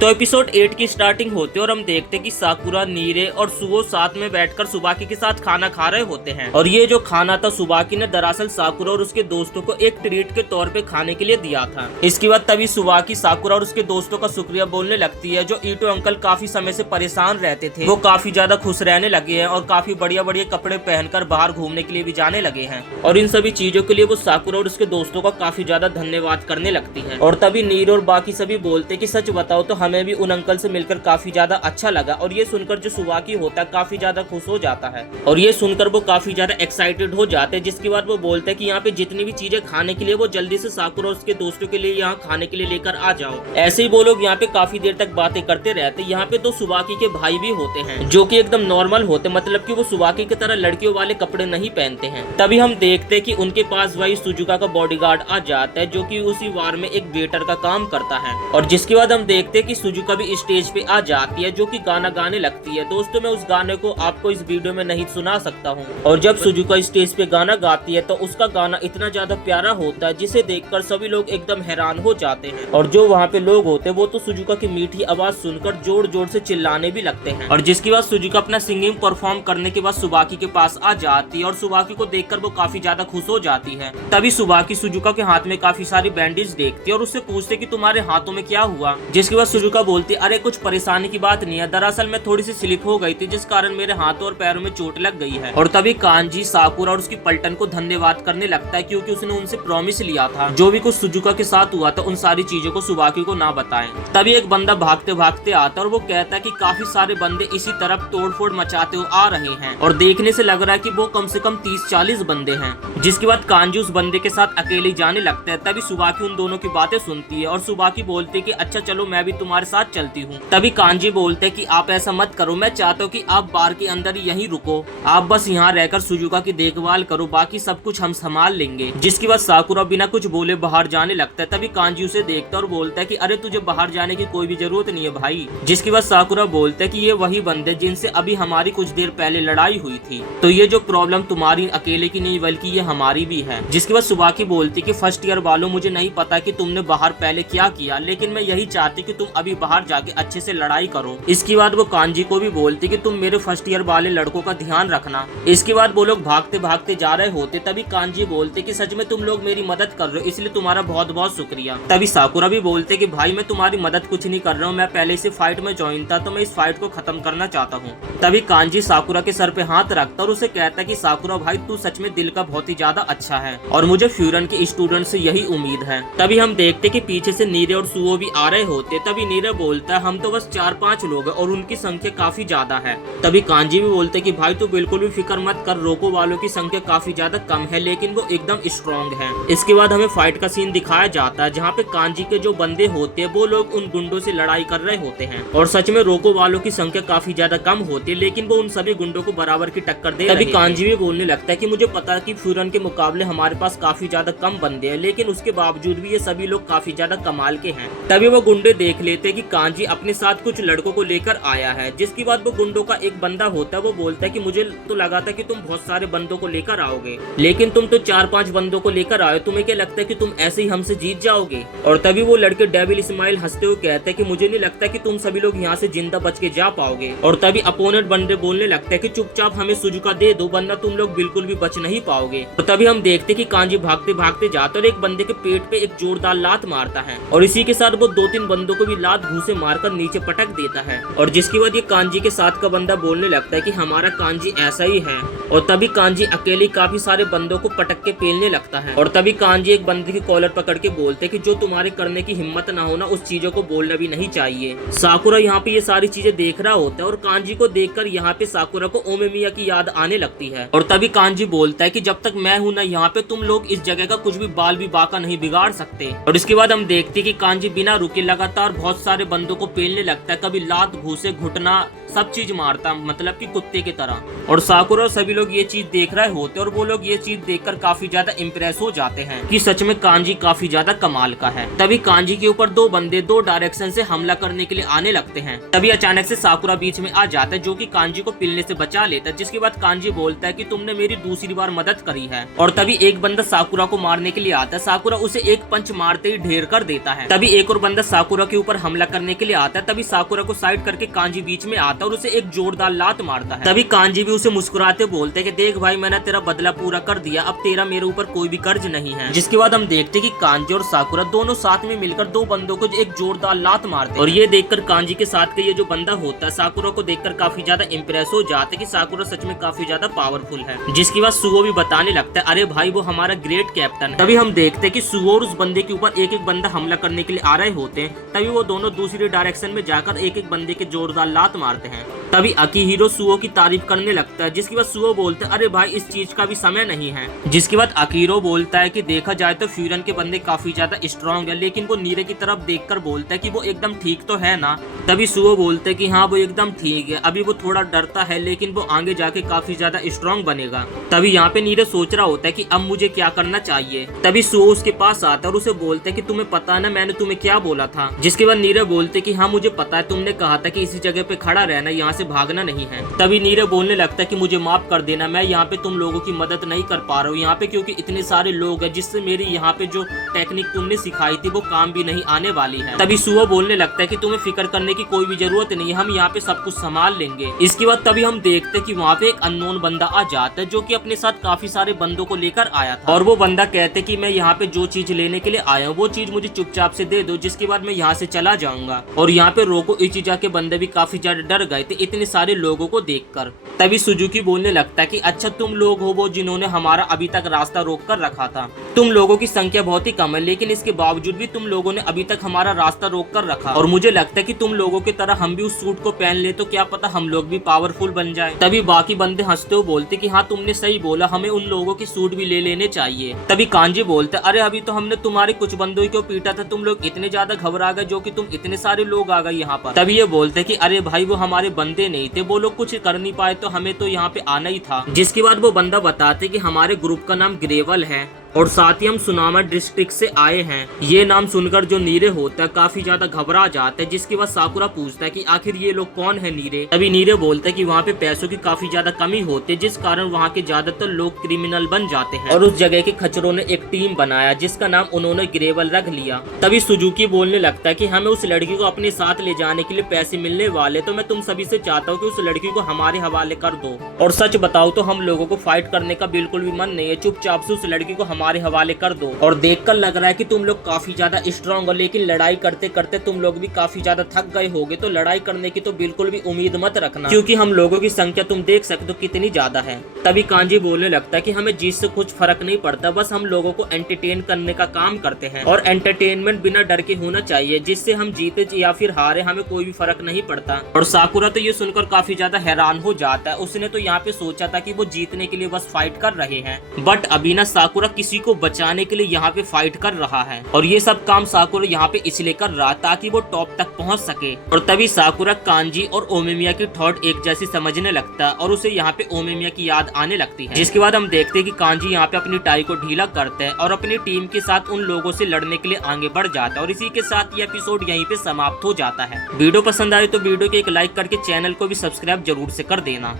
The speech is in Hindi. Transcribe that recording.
तो एपिसोड 8 की स्टार्टिंग होते और हम देखते कि साकुरा, नीरे और सुओ साथ में बैठकर सुबाकी के साथ खाना खा रहे होते हैं। और ये जो खाना था सुबाकी ने दरअसल साकुरा और उसके दोस्तों को एक ट्रीट के तौर पे खाने के लिए दिया था। इसके बाद तभी सुबाकी साकुरा और उसके दोस्तों का शुक्रिया बोलने लगती है। जो ईटो अंकल काफी समय से परेशान रहते थे वो काफी ज्यादा खुश रहने लगे हैं और काफी बढ़िया बढ़िया कपड़े पहनकर बाहर घूमने के लिए भी जाने लगे हैं। और इन सभी चीजों के लिए वो साकुरा और उसके दोस्तों का काफी ज्यादा धन्यवाद करने लगती है। और तभी नीर और बाकी सभी बोलते कि सच बताओ तो हमें भी उन अंकल से मिलकर काफी ज्यादा अच्छा लगा। और ये सुनकर जो सुबाकी होता है काफी ज्यादा खुश हो जाता है और ये सुनकर वो काफी ज्यादा एक्साइटेड हो जाते हैं। जिसके बाद वो बोलते हैं कि यहाँ पे जितनी भी चीजें खाने के लिए वो जल्दी से साकुरा और उसके दोस्तों के लिए यहाँ खाने के लिए लेकर आ जाओ। ऐसे ही वो लोग यहाँ पे काफी देर तक बातें करते रहते। यहाँ पे दो सुबाकी के भाई भी होते हैं जो कि एकदम नॉर्मल होते, मतलब कि वो सुबाकी की तरह लड़कियों वाले कपड़े नहीं पहनते हैं। तभी हम देखते हैं कि उनके पास वही सुजुका का बॉडीगार्ड आ जाता है जो कि उसी वार में एक वेटर का काम करता है। और जिसके बाद हम देखते हैं कि सुजुका भी स्टेज पे आ जाती है जो कि गाना गाने लगती है। दोस्तों मैं उस गाने को आपको इस वीडियो में नहीं सुना सकता हूँ। और जब सुजुका स्टेज पे गाना गाती है तो उसका गाना इतना ज्यादा प्यारा होता है जिसे देखकर सभी लोग एकदम हैरान हो जाते हैं। और जो वहाँ पे लोग होते हैं वो तो सुजुका की मीठी आवाज सुनकर जोर जोर से चिल्लाने भी लगते हैं। और जिसके बाद सुजुका अपना सिंगिंग परफॉर्म करने के बाद सुबाकी के पास आ जाती है और सुबाकी को देखकर वो काफी ज्यादा खुश हो जाती है। तभी सुबाकी सुजुका के हाथ में काफी सारी बैंडेज देखती है और उससे पूछते कि तुम्हारे हाथों में क्या हुआ। जिसके बाद सुजुका बोलती अरे कुछ परेशानी की बात नहीं है, दरअसल मैं थोड़ी सी स्लिप हो गई थी जिस कारण मेरे हाथों और पैरों में चोट लग गई है। और तभी कांजी साकुरा और उसकी पलटन को धन्यवाद करने लगता है क्योंकि उसने उनसे प्रॉमिस लिया था जो भी कुछ सुजुका के साथ हुआ था उन सारी चीजों को सुबाकी को ना बताएं। तभी एक बंदा भागते भागते आता है और वो कहता है कि काफी सारे बंदे इसी तरफ तोड़फोड़ मचाते हुए आ रहे हैं और देखने से लग रहा है कि वो कम से कम 30-40 बंदे हैं। जिसके बाद कांजी उस बंदे के साथ अकेले जाने लगता है। तभी सुबाकी उन दोनों की बातें सुनती है और सुबाकी बोलती है कि अच्छा चलो मैं भी तुम्हारे साथ चलती हूँ। तभी कांजी बोलते हैं कि आप ऐसा मत करो, मैं चाहता हूँ कि आप बार के अंदर यहीं रुको, आप बस यहाँ रहकर सुजुका की देखभाल करो, बाकी सब कुछ हम संभाल लेंगे। जिसके बाद साकुरा बिना कुछ बोले बाहर जाने लगता है। तभी कांजी उसे देखता है और बोलता है कि अरे तुझे बाहर जाने की कोई भी जरूरत नहीं है भाई। जिसके बाद साकुरा बोलता है कि ये वही बंदे जिनसे अभी हमारी कुछ देर पहले लड़ाई हुई थी, तो ये जो प्रॉब्लम तुम्हारी अकेले की नहीं बल्कि ये हमारी भी है। जिसके बाद सुबाकी बोलती कि फर्स्ट ईयर वालों मुझे नहीं पता कि तुमने बाहर पहले क्या किया, लेकिन मैं यही चाहती कि तुम अभी बाहर जाके अच्छे से लड़ाई करो। इसके बाद वो कांजी को भी बोलती कि तुम मेरे फर्स्ट ईयर वाले लड़कों का ध्यान रखना। इसके बाद वो लोग भागते भागते जा रहे होते। तभी कांजी बोलते कि सच में तुम लोग मेरी मदद कर रहे हो, इसलिए तुम्हारा बहुत बहुत शुक्रिया। तभी साकुरा भी बोलते कि भाई मैं तुम्हारी मदद कुछ नहीं कर रहा हूँ, मैं पहले से फाइट में ज्वाइन था तो मैं इस फाइट को खत्म करना चाहता हूँ। तभी कांजी साकुरा के सर पे हाथ रखता और उसे कहता कि साकुरा भाई तू सच में दिल का बहुत ही ज्यादा अच्छा है और मुझे फ्यूरन के स्टूडेंट से यही उम्मीद है। तभी हम देखते कि पीछे से नीरे और सुओ भी आ रहे होते। तभी नीरे बोलता है हम तो बस 4-5 लोग हैं और उनकी संख्या काफी ज्यादा है। तभी कांजी भी बोलते कि भाई तू बिल्कुल भी फिक्र मत कर, रोको वालों की संख्या काफी ज्यादा कम है लेकिन वो एकदम स्ट्रॉन्ग है। इसके बाद हमें फाइट का सीन दिखाया जाता है जहाँ पे कांजी के जो बंदे होते हैं वो लोग उन गुंडों से लड़ाई कर रहे होते हैं और सच में रोको वालों की संख्या काफी ज्यादा कम होती है लेकिन वो उन सभी गुंडों को बराबर की टक्कर दे। तभी कांजी भी बोलने लगता है कि मुझे पता है कि फ्यूरन के मुकाबले हमारे पास काफी ज्यादा कम बंदे हैं लेकिन उसके बावजूद भी ये सभी लोग काफी ज्यादा कमाल के हैं। तभी वो गुंडे देख लेते हैं कि कांजी अपने साथ कुछ लड़कों को लेकर आया है। जिसके बाद वो गुंडों का एक बंदा होता है वो बोलता है कि मुझे तो लगा था कि तुम बहुत सारे बंदों को लेकर आओगे लेकिन तुम तो 4-5 बंदों को लेकर आए, तुम्हें क्या लगता है कि तुम ऐसे ही हमसे जीत जाओगे। और तभी वो लड़के डेविल इस्माइल हंसते हुए कहते हैं कि मुझे नहीं लगता कि तुम सभी लोग यहाँ से जिंदा बच के जा पाओगे। और तभी अपोनेंट बंदे बोलने लगते हैं कि चुपचाप हमें सुजुका दे दो वरना तुम लोग बिल्कुल भी बच नहीं पाओगे। और तभी हम देखते कि कांजी भागते भागते जाता और एक बंदे के पेट पे एक जोरदार लात मारता है और इसी के साथ वो 2-3 बंदों को भी लात घूसे मारकर नीचे पटक देता है। और जिसके बाद ये कांजी के साथ का बंदा बोलने लगता है कि हमारा कांजी ऐसा ही है। और तभी कांजी अकेले काफी सारे बंदों को पटक के पेलने लगता है। और तभी कांजी एक बंदे की कॉलर पकड़ के बोलते कि जो तुम्हारे करने की हिम्मत ना हो ना उस चीजों को बोलना भी नहीं चाहिए। साकुरा यहाँ पे ये सारी चीजें देख रहा होता है और कांजी को देखकर यहाँ पे साकुरा को ओमेमिया की याद आने लगती है। और तभी कांजी बोलता है कि जब तक मैं हूँ ना यहाँ पे तुम लोग इस जगह का कुछ भी बाल भी बाका नहीं बिगाड़ सकते। और इसके बाद हम देखते कि कांजी बिना रुके लगातार बहुत सारे बंदों को पेलने लगता है, कभी लात घूसे घुटना सब चीज मारता, मतलब कि कुत्ते की तरह। और साकुरा और सभी लोग ये चीज देख रहे होते और वो लोग ये चीज देखकर काफी ज्यादा इम्प्रेस हो जाते हैं कि सच में कांजी काफी ज्यादा कमाल का है। तभी कांजी के ऊपर दो बंदे दो डायरेक्शन से हमला करने के लिए आने लगते हैं। तभी अचानक से साकुरा बीच में आ जाता है, जो कि कांजी को पिलने से बचा लेता है। जिसके बाद कांजी बोलता है कि तुमने मेरी दूसरी बार मदद करी है। और तभी एक बंदा साकुरा को मारने के लिए आता है। साकुरा उसे एक पंच मारते ही ढेर कर देता है। तभी एक और बंदा साकुरा के ऊपर हमला करने के लिए आता है। तभी साकुरा को साइड करके कांजी बीच में आता है और उसे एक जोरदार लात मारता है। तभी कांजी भी उसे मुस्कुराते बोलते कि देख भाई, मैंने तेरा बदला पूरा कर दिया, अब तेरा मेरे ऊपर कोई भी कर्ज नहीं है। जिसके बाद हम देखते कि कांजी और साकुरा दोनों साथ में मिलकर दो बंदों को एक जोरदार लात मारते हैं। और ये देखकर कांजी के साथ का ये जो बंदा होता है साकुरा को देखकर काफी ज्यादा इम्प्रेस हो जाते कि साकुरा सच में काफी ज्यादा पावरफुल है। जिसके बाद सुगो भी बताने लगता है, अरे भाई वो हमारा ग्रेट कैप्टन है। तभी हम देखते हैं कि सुगो और उस बंदे के ऊपर एक एक बंदा हमला करने के लिए आ रहे होते हैं। तभी वो दोनों दूसरी डायरेक्शन में जाकर एक एक बंदे के जोरदार लात मारते हैं। तभी अकीहिरो सुगो की तारीफ करने लगता है। जिसके बाद सुगो बोलते हैं, अरे भाई इस चीज का भी समय नहीं है। जिसके बाद अकीहिरो बोलता है कि देखा जाए तो फ्यूरन के बंदे काफी ज्यादा स्ट्रॉन्ग है, लेकिन वो नीरे की तरफ देखकर बोलता है कि वो एकदम ठीक तो है ना। तभी सुगो बोलते हैं कि हाँ वो एकदम ठीक है, अभी वो थोड़ा डरता है लेकिन वो आगे जाके काफी ज्यादा स्ट्रॉन्ग बनेगा। तभी यहाँ पे नीरे सोच रहा होता है कि अब मुझे क्या करना चाहिए। तभी सुगो उसके पास आता है और उसे बोलते है कि तुम्हें पता है ना मैंने तुम्हें क्या बोला था। जिसके बाद नीरे बोलते कि हाँ मुझे पता है, तुमने कहा था कि इसी जगह पे खड़ा रहना, यहाँ से भागना नहीं है। तभी नीरे बोलने लगता है कि मुझे माफ कर देना, मैं यहाँ पे तुम लोगों की मदद नहीं कर पा रहा हूँ यहाँ पे, क्योंकि इतने सारे लोग हैं जिससे मेरी यहाँ पे जो टेक्निक तुमने सिखाई थी वो काम भी नहीं आने वाली है। तभी सुगो बोलने लगता है कि तुम्हें फिक्र करने की कोई भी जरूरत नहीं है, हम यहाँ पे सब कुछ संभाल लेंगे। इसके बाद तभी हम देखते हैं कि वहाँ पे एक अननोन बंदा आ जाता है, जो कि अपने साथ काफी सारे बंदों को लेकर आया था। और वो बंदा कहते कि मैं यहाँ पे जो चीज लेने के लिए आया हूँ वो चीज मुझे चुपचाप से दे दो, जिसके बाद मैं यहाँ से चला जाऊंगा। और यहाँ पे रोको इचिजा के बंदे भी काफी ज्यादा डर गए थे इतने सारे लोगों को देखकर। तभी सुजुकी बोलने लगता है कि अच्छा तुम लोग हो वो जिन्होंने हमारा अभी तक रास्ता रोक कर रखा था। तुम लोगों की संख्या बहुत ही कम है, लेकिन इसके बावजूद भी तुम लोगों ने अभी तक हमारा रास्ता रोक कर रखा, और मुझे लगता है कि तुम लोगों की तरह हम भी उस सूट को पहन ले तो क्या पता हम लोग भी पावरफुल बन जाए। तभी बाकी बंदे हंसते हुए बोलते कि हाँ तुमने सही बोला, हमें उन लोगों की सूट भी ले लेने चाहिए। तभी कांजी बोलते, अरे अभी तो हमने तुम्हारे कुछ बंदों को पीटा था, तुम लोग इतने ज्यादा घबरा गए जो कि तुम इतने सारे लोग आ गए यहाँ पर। तभी ये बोलते कि अरे भाई वो हमारे बंदे नहीं थे, वो लोग कुछ कर नहीं पाए तो हमें तो यहाँ पे आना ही था। जिसके बाद वो बंदा बताते कि हमारे ग्रुप का नाम ग्रेवल है और साथ ही हम सुनामा डिस्ट्रिक्ट से आए हैं। ये नाम सुनकर जो नीरे होता है काफी ज्यादा घबरा जाता है। जिसके बाद साकुरा पूछता है कि आखिर ये लोग कौन है नीरे। तभी नीरे बोलता है कि वहाँ पे पैसों की काफी ज्यादा कमी होती है, जिस कारण वहाँ के ज्यादातर लोग क्रिमिनल बन जाते हैं, और उस जगह के खच्चरों ने एक टीम बनाया जिसका नाम उन्होंने ग्रेवल रख लिया। तभी सुजुकी बोलने लगता है कि हमें उस लड़की को अपने साथ ले जाने के लिए पैसे मिलने वाले, तो मैं तुम सभी से चाहता हूँ कि उस लड़की को हमारे हवाले कर दो। और सच बताओ तो हम लोगों को फाइट करने का बिल्कुल भी मन नहीं है, चुपचाप से उस लड़की को हमारे हवाले कर दो। और देखकर लग रहा है कि तुम लोग काफी ज्यादा स्ट्रांग हो, लेकिन लड़ाई करते करते तुम लोग भी काफी ज्यादा थक गए होगे, तो लड़ाई करने की तो बिल्कुल भी उम्मीद मत रखना, क्योंकि हम लोगों की संख्या तुम देख सकते हो कितनी ज्यादा है। तभी कांजी बोलने लगता है कि हमें जीत से कुछ फर्क नहीं पड़ता, बस हम लोगों को एंटरटेन करने का काम करते हैं, और एंटरटेनमेंट बिना डर के होना चाहिए, जिससे हम जीते या फिर हारे हमें कोई भी फर्क नहीं पड़ता। और साकुरा तो ये सुनकर काफी ज्यादा हैरान हो जाता है। उसने तो यहाँ पे सोचा था कि वो जीतने के लिए बस फाइट कर रहे हैं, बट अभी ना साकुरा किसी को बचाने के लिए यहाँ पे फाइट कर रहा है, और ये सब काम साकुरा यहाँ पे इसलिए कर रहा ताकि वो टॉप तक पहुँच सके। और तभी साकुरा कांजी और ओमेमिया की थॉट एक जैसी समझने लगता है, और उसे यहाँ पे ओमेमिया की याद आने लगती है। जिसके बाद हम देखते हैं कि कांजी यहाँ पे अपनी टाई को ढीला करता है और अपनी टीम के साथ उन लोगों से लड़ने के लिए आगे बढ़ जाता है। और इसी के साथ ये एपिसोड यहीं पे समाप्त हो जाता है। वीडियो पसंद आए तो वीडियो को एक लाइक करके चैनल को भी सब्सक्राइब जरूर से कर देना।